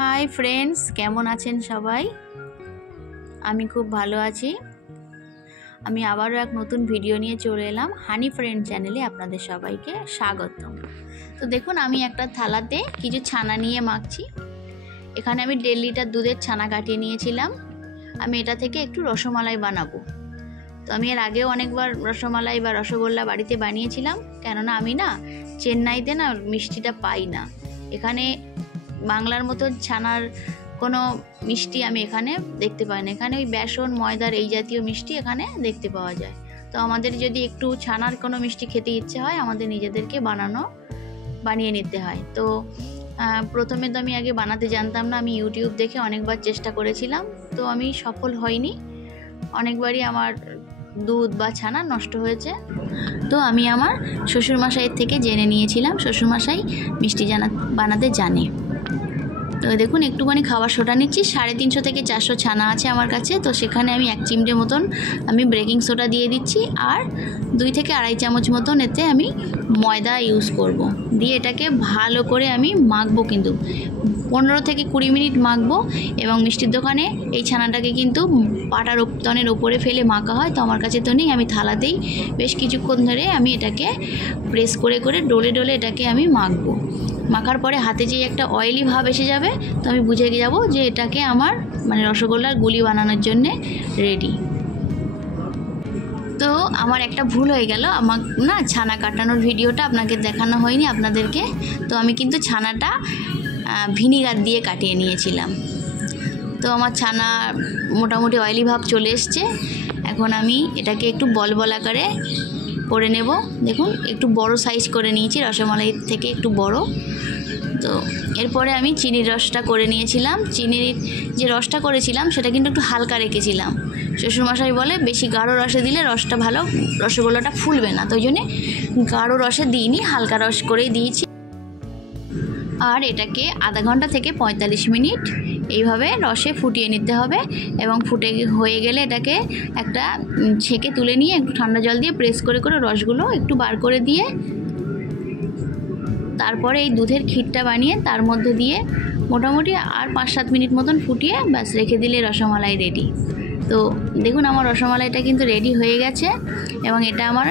Hi friends, কেমন আছেন সবাই? আমি খুব ভালো আছি। আমি আবারও এক নতুন ভিডিও নিয়ে চলে এলাম হানি ফ্রেন্ড চ্যানেলে। আপনাদের সবাইকে স্বাগতম। তো দেখুন, আমি একটা থালাতে কিছু ছানা নিয়ে মাখছি। এখানে আমি 1.5 লিটার দুধের ছানা কাটিয়ে নিয়েছিলাম। আমি এটা থেকে একটু রসমালাই বানাবো। তো আমি এর আগেও অনেকবার রসমালাই বা রসগোল্লা বাড়িতে বানিয়েছিলাম, কেননা আমি চেন্নাইতে মিষ্টিটা পাই না। এখানে বাংলার মতো ছানার কোনো মিষ্টি আমি এখানে দেখতে পাই না। এখানে ওই বেসন ময়দার এই জাতীয় মিষ্টি এখানে দেখতে পাওয়া যায়। তো আমাদের যদি একটু ছানার কোনো মিষ্টি খেতে ইচ্ছে হয়, আমাদের নিজেদেরকে বানিয়ে নিতে হয়। তো প্রথমে তো আমি আগে বানাতে জানতাম না। আমি ইউটিউব দেখে অনেকবার চেষ্টা করেছিলাম, তো আমি সফল হইনি। অনেকবারই আমার দুধ বা ছানা নষ্ট হয়েছে। তো আমি আমার শ্বশুরমশাইয়ের থেকে জেনে নিয়েছিলাম, শ্বশুরমশাই মিষ্টি বানাতে জানে। তো দেখুন, একটুখানি খাবার সোডা নিচ্ছি। 350 থেকে 400 ছানা আছে আমার কাছে। তো সেখানে আমি 1 চিমটে মতন আমি বেকিং সোডা দিয়ে দিচ্ছি, আর 2 থেকে 2.5 চামচ মতন এতে আমি ময়দা ইউজ করব। দিয়ে এটাকে ভালো করে আমি মাখবো, কিন্তু 15 থেকে 20 মিনিট মাখবো। এবং মিষ্টির দোকানে এই ছানাটাকে কিন্তু পাটার তনের ওপরে ফেলে মাখা হয়, তো আমার কাছে তো নেই। আমি থালাতেই বেশ কিছুক্ষণ ধরে আমি এটাকে প্রেস করে করে ডলে ডলে এটাকে আমি মাখবো। মাখার পরে হাতে যে একটা অয়েলি ভাব এসে যাবে, তো আমি বুঝে যাব যে এটাকে আমার রসগোল্লার গুলি বানানোর জন্যে রেডি। তো আমার একটা ভুল হয়ে গেল, আমার ছানা কাটানোর ভিডিওটা আপনাকে দেখানো হয়নি আপনাদেরকে। তো আমি কিন্তু ছানাটা ভিনিগার দিয়ে কাটিয়ে নিয়েছিলাম। তো আমার ছানা মোটামুটি অয়েলি ভাব চলে এসছে। এখন আমি এটাকে একটু বল বল আকারে করে নেব। দেখুন, একটু বড় সাইজ করে নিয়েছি, রসমালাই থেকে একটু বড়। তো এরপরে আমি চিনির রসটা করে নিয়েছিলাম। চিনির যে রসটা করেছিলাম সেটা কিন্তু একটু হালকা রেখেছিলাম। শ্বশুরমশাই বলে বেশি গাঢ় রসে দিলে রসটা ভালো, রসগোল্লাটা ফুলবে না। তো ওই জন্যে গাঢ় রসে দিইনি, হালকা রস করেই দিয়েছি। আর এটাকে আধা ঘন্টা থেকে 45 মিনিট এইভাবে রসে ফুটিয়ে নিতে হবে। এবং ফুটে হয়ে গেলে এটাকে একটা ছেঁকে তুলে নিয়ে একটু ঠান্ডা জল দিয়ে প্রেস করে করে রসগুলো একটু বার করে দিয়ে, তারপরে এই দুধের ক্ষীরটা বানিয়ে তার মধ্যে দিয়ে মোটামুটি আর 5-7 মিনিট মতন ফুটিয়ে ব্যাস রেখে দিলে রসমালাই রেডি। তো দেখুন, আমার রসমালাইটা কিন্তু রেডি হয়ে গেছে এবং এটা আমার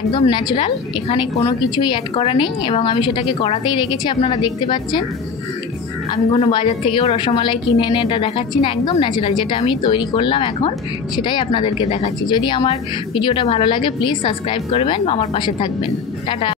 একদম ন্যাচারাল, এখানে কোনো কিছুই অ্যাড করা নেই। এবং আমি সেটাকে কড়াতেই রেখেছি, আপনারা দেখতে পাচ্ছেন। আমি কোনো বাজার থেকেও রসমালাই কিনে এনে এটা দেখাচ্ছি না, একদম ন্যাচারাল যেটা আমি তৈরি করলাম এখন সেটাই আপনাদেরকে দেখাচ্ছি। যদি আমার ভিডিওটা ভালো লাগে প্লিজ সাবস্ক্রাইব করবেন, আমার পাশে থাকবেন। টাটা।